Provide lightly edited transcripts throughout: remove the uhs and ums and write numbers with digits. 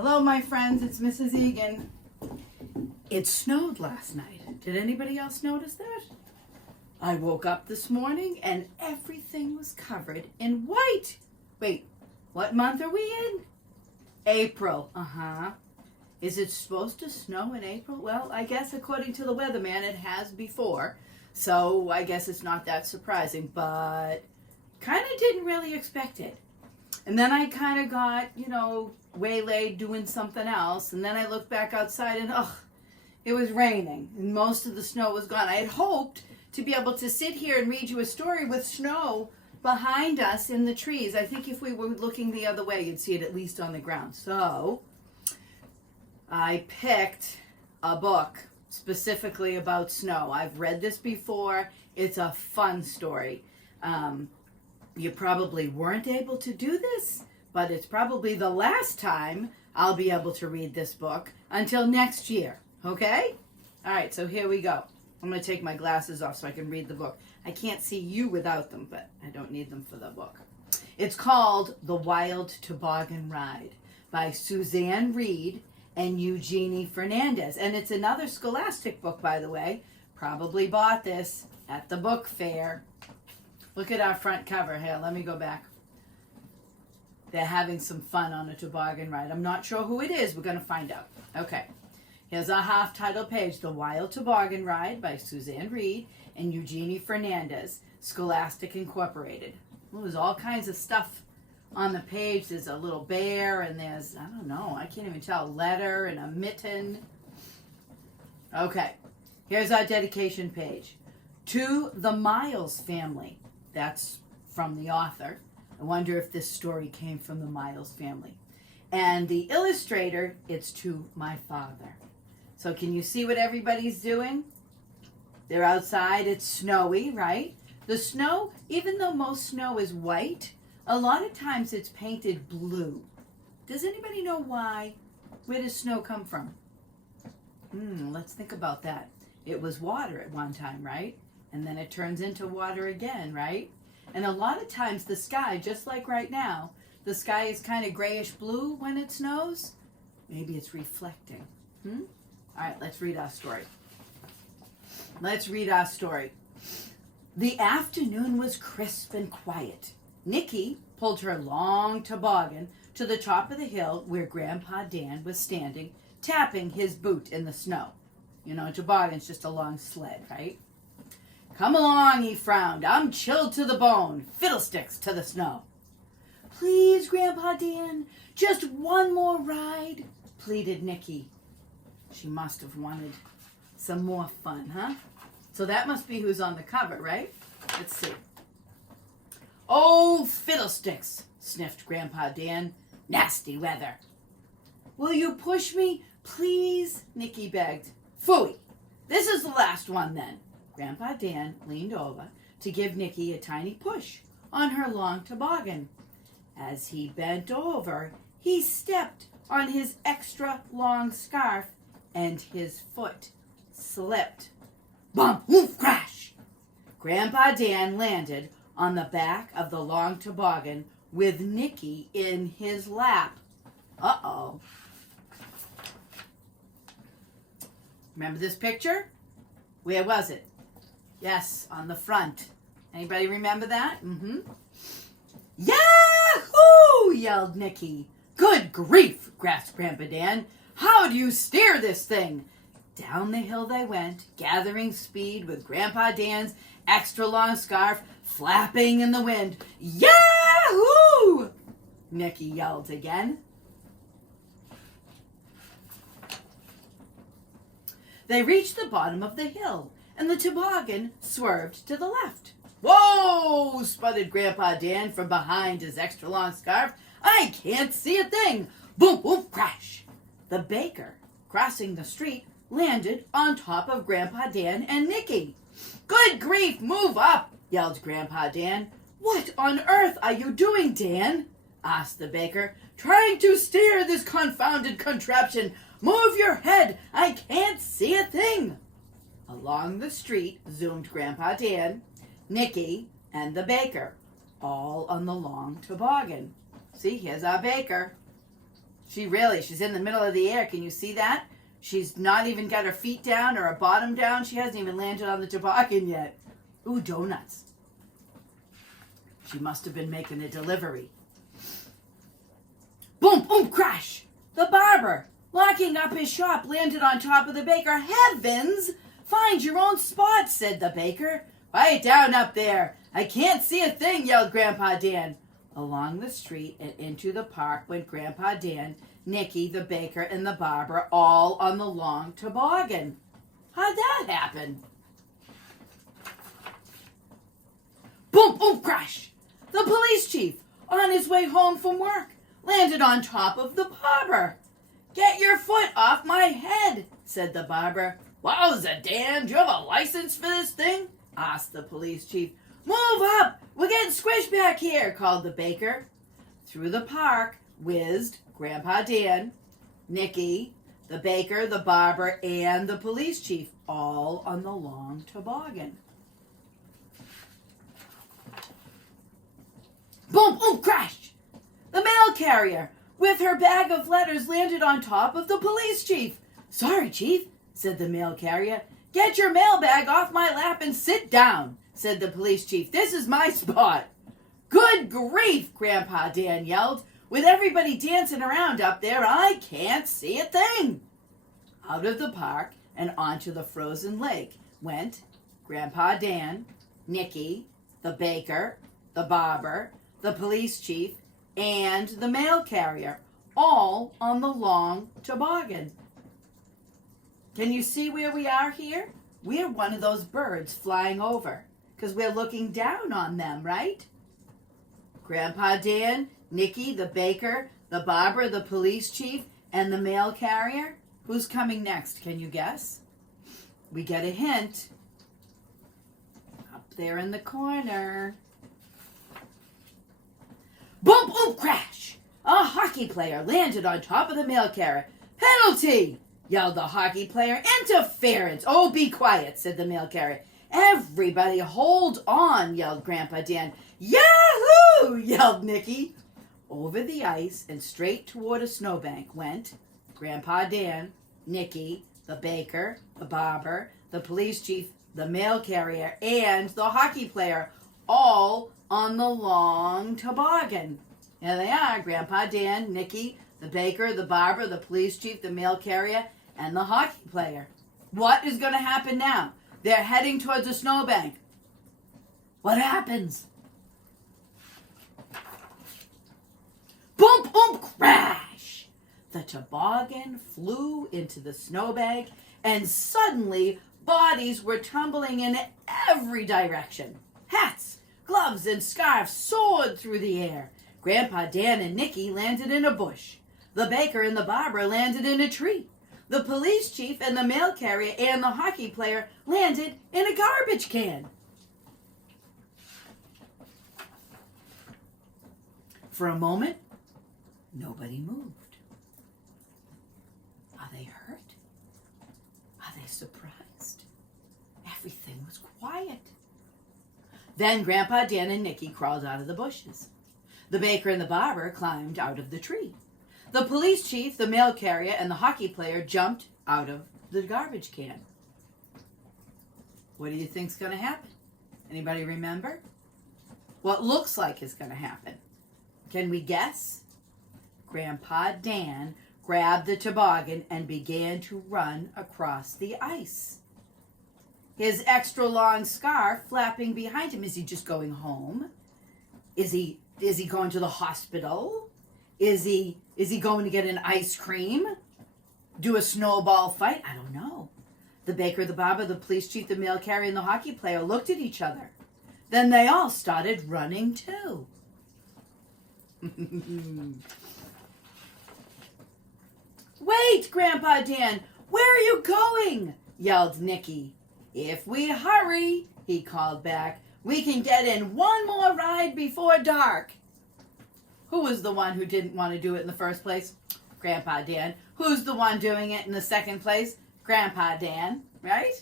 Hello, my friends. It's Mrs. Egan. It snowed last night. Did anybody else notice that? I woke up this morning and everything was covered in white. Wait, what month are we in? April. Is it supposed to snow in April? Well, I guess according to the weatherman, it has before. So I guess it's not that surprising, but kind of didn't really expect it. And then I kind of got, waylaid doing something else. And then I looked back outside and, it was raining. And most of the snow was gone. I had hoped to be able to sit here and read you a story with snow behind us in the trees. I think if we were looking the other way, you'd see it at least on the ground. So I picked a book specifically about snow. I've read this before. It's a fun story. You probably weren't able to do this, but it's probably the last time I'll be able to read this book until next year, okay? All right, so here we go. I'm going to take my glasses off so I can read the book. I can't see you without them, but I don't need them for the book. It's called The Wild Toboggan Ride by Suzanne Reed and Eugenie Fernandez. And it's another Scholastic book, by the way. Probably bought this at the book fair. Look at our front cover. Here, let me go back. They're having some fun on a toboggan ride. I'm not sure who it is. We're going to find out. Okay. Here's our half-title page. The Wild Toboggan Ride by Suzanne Reed and Eugenie Fernandez, Scholastic Incorporated. Well, there's all kinds of stuff on the page. There's a little bear, and there's, I don't know, I can't even tell, a letter and a mitten. Okay. Here's our dedication page. To the Miles family. That's from the author. I wonder if this story came from the Miles family. And the illustrator, it's to my father. So can you see what everybody's doing? They're outside. It's snowy, right? The snow, even though most snow is white, a lot of times it's painted blue. Does anybody know why? Where does snow come from? Let's think about that. It was water at one time, right? And then it turns into water again, right? And a lot of times the sky, just like right now, the sky is kind of grayish blue when it snows. Maybe it's reflecting. All right, let's read our story. The afternoon was crisp and quiet. Nikki pulled her long toboggan to the top of the hill where Grandpa Dan was standing, tapping his boot in the snow. A toboggan's just a long sled, right? Come along, he frowned. I'm chilled to the bone. Fiddlesticks to the snow. Please, Grandpa Dan, just one more ride, pleaded Nikki. She must have wanted some more fun, huh? So that must be who's on the cover, right? Let's see. Oh, fiddlesticks, sniffed Grandpa Dan. Nasty weather. Will you push me, please? Nikki begged. Phooey. This is the last one, then. Grandpa Dan leaned over to give Nikki a tiny push on her long toboggan. As he bent over, he stepped on his extra long scarf and his foot slipped. Bump, woof, crash! Grandpa Dan landed on the back of the long toboggan with Nikki in his lap. Uh-oh. Remember this picture? Where was it? Yes, on the front. Anybody remember that? Yahoo! Yelled Nikki. Good grief, gasped Grandpa Dan. How do you steer this thing? Down the hill they went, gathering speed with Grandpa Dan's extra long scarf flapping in the wind. Yahoo! Nikki yelled again. They reached the bottom of the hill, and the toboggan swerved to the left. Whoa! Sputtered Grandpa Dan from behind his extra long scarf. I can't see a thing. Boom, boom, crash. The baker, crossing the street, landed on top of Grandpa Dan and Nikki. Good grief, move up, yelled Grandpa Dan. What on earth are you doing, Dan? Asked the baker. Trying to steer this confounded contraption. Move your head. I can't see a thing. Along the street zoomed Grandpa Dan, Nikki, and the baker, all on the long toboggan. See, here's our baker. She's in the middle of the air. Can you see that? She's not even got her feet down or her bottom down. She hasn't even landed on the toboggan yet. Ooh, donuts. She must have been making a delivery. Boom, boom, crash! The barber, locking up his shop, landed on top of the baker. Heavens! Find your own spot, said the baker. Quiet down up there. I can't see a thing, yelled Grandpa Dan. Along the street and into the park went Grandpa Dan, Nicky, the baker, and the barber, all on the long toboggan. How'd that happen? Boom, boom, crash! The police chief, on his way home from work, landed on top of the barber. Get your foot off my head, said the barber. Wowza, Dan, do you have a license for this thing? Asked the police chief. Move up! We're getting squished back here, called the baker. Through the park whizzed Grandpa Dan, Nicky, the baker, the barber, and the police chief, all on the long toboggan. Boom, boom, crash! The mail carrier, with her bag of letters, landed on top of the police chief. Sorry, chief, said the mail carrier. Get your mailbag off my lap and sit down, said the police chief. This is my spot. Good grief, Grandpa Dan yelled. With everybody dancing around up there, I can't see a thing. Out of the park and onto the frozen lake went Grandpa Dan, Nicky, the baker, the barber, the police chief, and the mail carrier, all on the long toboggan. Can you see where we are here? We're one of those birds flying over, because we're looking down on them, right? Grandpa Dan, Nicky, the baker, the barber, the police chief, and the mail carrier. Who's coming next? Can you guess? We get a hint. Up there in the corner. Boom, boom, crash! A hockey player landed on top of the mail carrier. Penalty! Yelled the hockey player. Interference! Oh, be quiet, said the mail carrier. Everybody hold on, yelled Grandpa Dan. Yahoo! Yelled Nicky. Over the ice and straight toward a snowbank went Grandpa Dan, Nicky, the baker, the barber, the police chief, the mail carrier, and the hockey player, all on the long toboggan. There they are, Grandpa Dan, Nicky, the baker, the barber, the police chief, the mail carrier, and the hockey player. What is going to happen now? They're heading towards a snowbank. What happens? Boom, boom, crash! The toboggan flew into the snowbank, and suddenly bodies were tumbling in every direction. Hats, gloves, and scarves soared through the air. Grandpa Dan and Nicky landed in a bush. The baker and the barber landed in a tree. The police chief and the mail carrier and the hockey player landed in a garbage can. For a moment, nobody moved. Are they hurt? Are they surprised? Everything was quiet. Then Grandpa Dan and Nicky crawled out of the bushes. The baker and the barber climbed out of the tree. The police chief, the mail carrier, and the hockey player jumped out of the garbage can. What do you think's going to happen? Anybody remember? What looks like is going to happen? Can we guess? Grandpa Dan grabbed the toboggan and began to run across the ice. His extra long scarf flapping behind him. Is he just going home? Is he going to the hospital? Is he going to get an ice cream? Do a snowball fight? I don't know. The baker, the barber, the police chief, the mail carrier, and the hockey player looked at each other. Then they all started running too. Wait, Grandpa Dan, where are you going? Yelled Nicky. If we hurry, he called back, we can get in one more ride before dark. Who was the one who didn't want to do it in the first place? Grandpa Dan. Who's the one doing it in the second place? Grandpa Dan, right?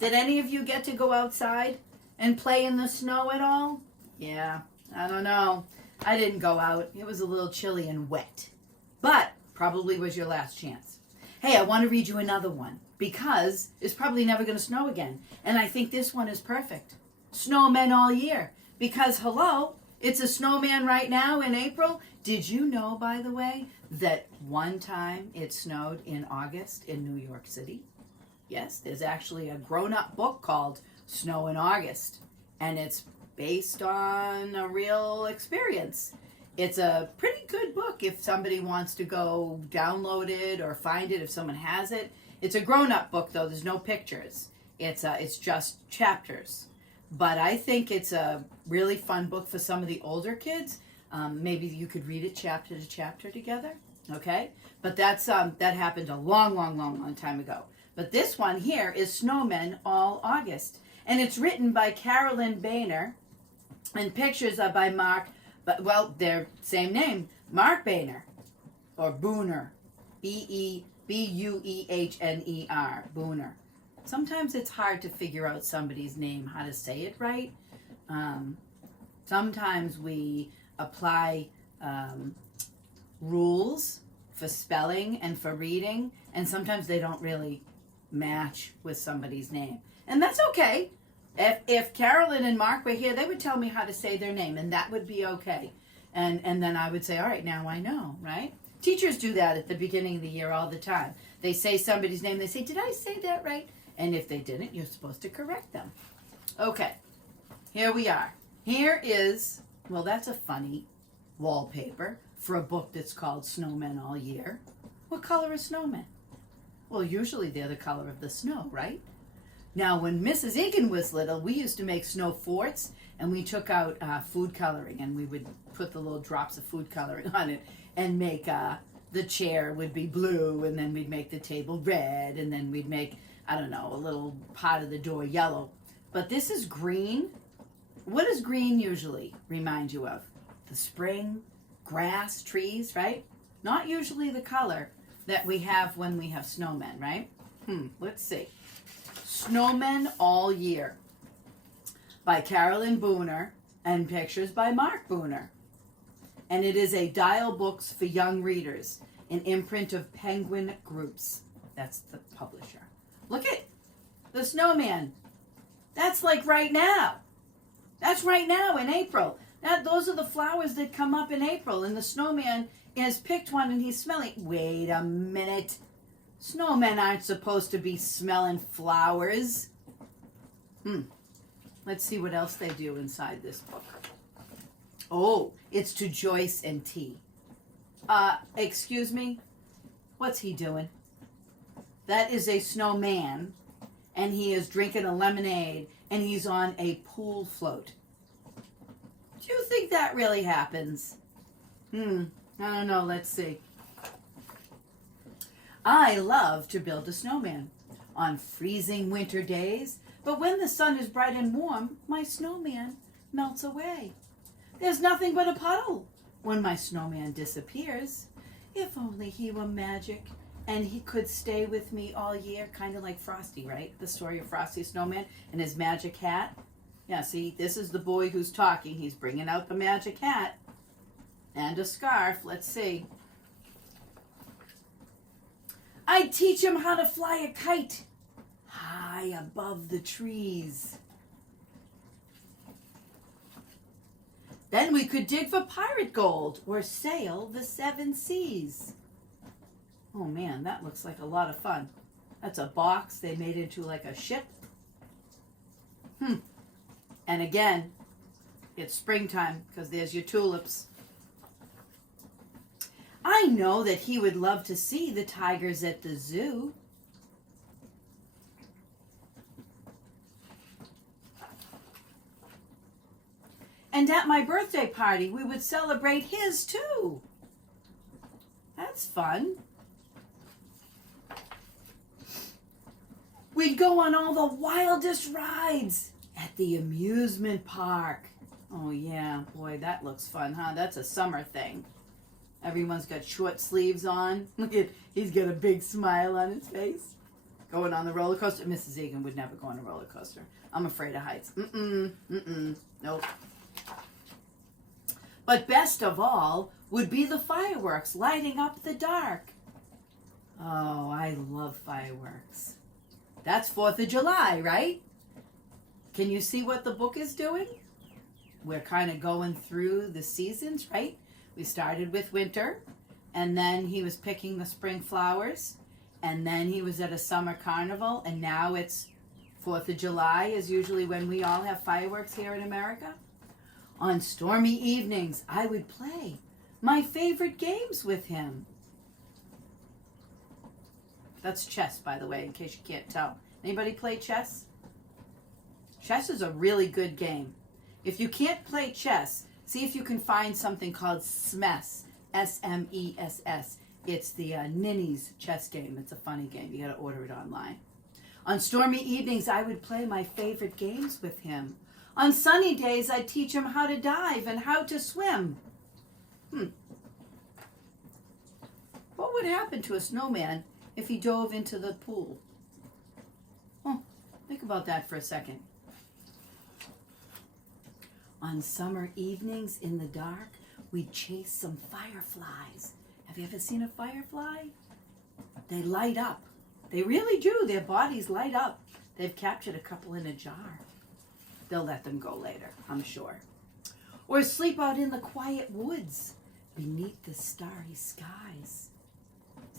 Did any of you get to go outside and play in the snow at all? Yeah, I don't know. I didn't go out. It was a little chilly and wet. But Probably was your last chance. Hey, I want to read you another one because it's probably never going to snow again. And I think this one is perfect. Snowmen all year. Because, hello, it's a snowman right now in April. Did you know, by the way, that one time it snowed in August in New York City? Yes, there's actually a grown-up book called Snow in August. And it's based on a real experience. It's a pretty good book if somebody wants to go download it or find it if someone has it. It's a grown-up book, though. There's no pictures. It's just chapters. But I think it's a really fun book for some of the older kids. Maybe you could read it chapter to chapter together. Okay? But that happened a long time ago. But this one here is Snowmen All August. And it's written by Carolyn Boehner. And pictures are by Mark, well, they're same name, Mark Boehner. Or Booner. B-E-B-U-E-H-N-E-R. Booner. Sometimes it's hard to figure out somebody's name, how to say it right. Sometimes we apply rules for spelling and for reading, and sometimes they don't really match with somebody's name. And that's okay. If Carolyn and Mark were here, they would tell me how to say their name, and that would be okay. And then I would say, all right, now I know, right? Teachers do that at the beginning of the year all the time. They say somebody's name, they say, did I say that right? And if they didn't, you're supposed to correct them. Okay, here we are. Here is, well, that's a funny wallpaper for a book that's called Snowmen All Year. What color is snowmen? Well, usually they're the color of the snow, right? Now, when Mrs. Egan was little, we used to make snow forts, and we took out food coloring, and we would put the little drops of food coloring on it and make the chair would be blue, and then we'd make the table red, and then we'd make, I don't know, a little part of the door yellow. But this is green. What does green usually remind you of? The spring, grass, trees, right? Not usually the color that we have when we have snowmen, right? Let's see. Snowmen All Year by Carolyn Boehner and pictures by Mark Boehner. And it is a Dial Books for Young Readers, an imprint of Penguin Groups. That's the publisher. Look at the snowman. That's like right now. That's right now in April. Those are the flowers that come up in April, and the snowman has picked one and he's smelling. Wait a minute. Snowmen aren't supposed to be smelling flowers. Let's see what else they do inside this book. Oh, it's to Joyce and T. Excuse me? What's he doing? That is a snowman, and he is drinking a lemonade, and he's on a pool float. Do you think that really happens? I don't know. Let's see. I love to build a snowman on freezing winter days, but when the sun is bright and warm, my snowman melts away. There's nothing but a puddle when my snowman disappears. If only he were magic and he could stay with me all year, kind of like Frosty, right? The story of Frosty Snowman and his magic hat. Yeah, see, this is the boy who's talking. He's bringing out the magic hat and a scarf. Let's see. I'd teach him how to fly a kite high above the trees. Then we could dig for pirate gold or sail the 7 seas. Oh man, that looks like a lot of fun. That's a box they made into like a ship. And again, it's springtime because there's your tulips. I know that he would love to see the tigers at the zoo. And at my birthday party, we would celebrate his too. That's fun. We'd go on all the wildest rides at the amusement park. Oh yeah, boy, that looks fun, huh? That's a summer thing. Everyone's got short sleeves on. Look at, he's got a big smile on his face. Going on the roller coaster. Mrs. Egan would never go on a roller coaster. I'm afraid of heights. Nope. But best of all, would be the fireworks lighting up the dark. Oh, I love fireworks. That's 4th of July, right? Can you see what the book is doing? We're kind of going through the seasons, right? We started with winter, and then he was picking the spring flowers, and then he was at a summer carnival, and now it's 4th of July is usually when we all have fireworks here in America. On stormy evenings, I would play my favorite games with him. That's chess, by the way, in case you can't tell. Anybody play chess? Chess is a really good game. If you can't play chess, see if you can find something called SMESS, S-M-E-S-S. It's the Ninnies chess game. It's a funny game. You got to order it online. On stormy evenings, I would play my favorite games with him. On sunny days, I'd teach him how to dive and how to swim. What would happen to a snowman if he dove into the pool? Oh, think about that for a second. On summer evenings in the dark, we'd chase some fireflies. Have you ever seen a firefly? They light up. They really do. Their bodies light up. They've captured a couple in a jar. They'll let them go later, I'm sure. Or sleep out in the quiet woods beneath the starry skies.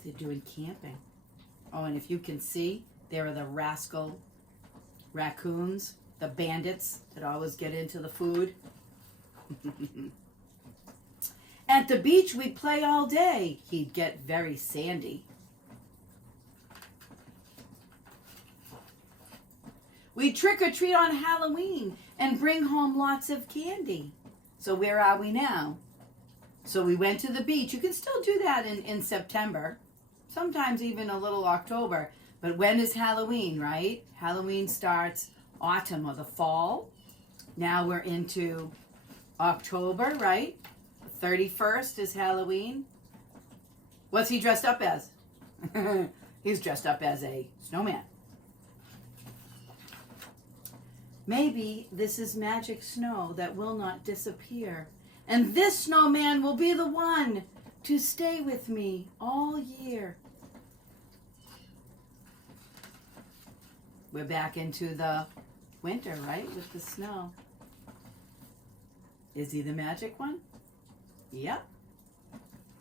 They're doing camping. Oh, and if you can see, there are the rascal raccoons, the bandits that always get into the food. At the beach, we'd play all day. He'd get very sandy. We'd trick or treat on Halloween and bring home lots of candy. So where are we now? So we went to the beach. You can still do that in September, sometimes even a little October. But when is Halloween, right? Halloween starts autumn or the fall. Now we're into October, right? The 31st is Halloween. What's he dressed up as? He's dressed up as a snowman. Maybe this is magic snow that will not disappear. And this snowman will be the one to stay with me all year. We're back into the winter, right? With the snow. Is he the magic one? Yep.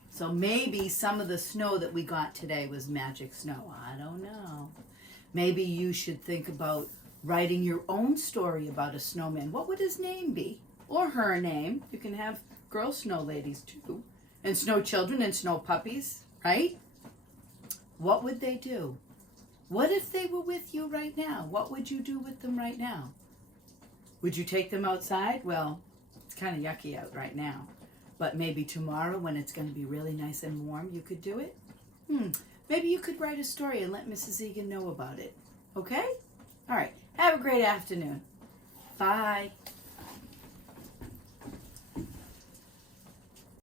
So maybe some of the snow that we got today was magic snow. I don't know. Maybe you should think about writing your own story about a snowman. What would his name be? Or her name. You can have girl snow ladies too. And snow children and snow puppies, right? What would they do? What if they were with you right now? What would you do with them right now? Would you take them outside? Well, it's kind of yucky out right now. But maybe tomorrow when it's going to be really nice and warm, you could do it? Maybe you could write a story and let Mrs. Egan know about it. Okay? All right. Have a great afternoon. Bye.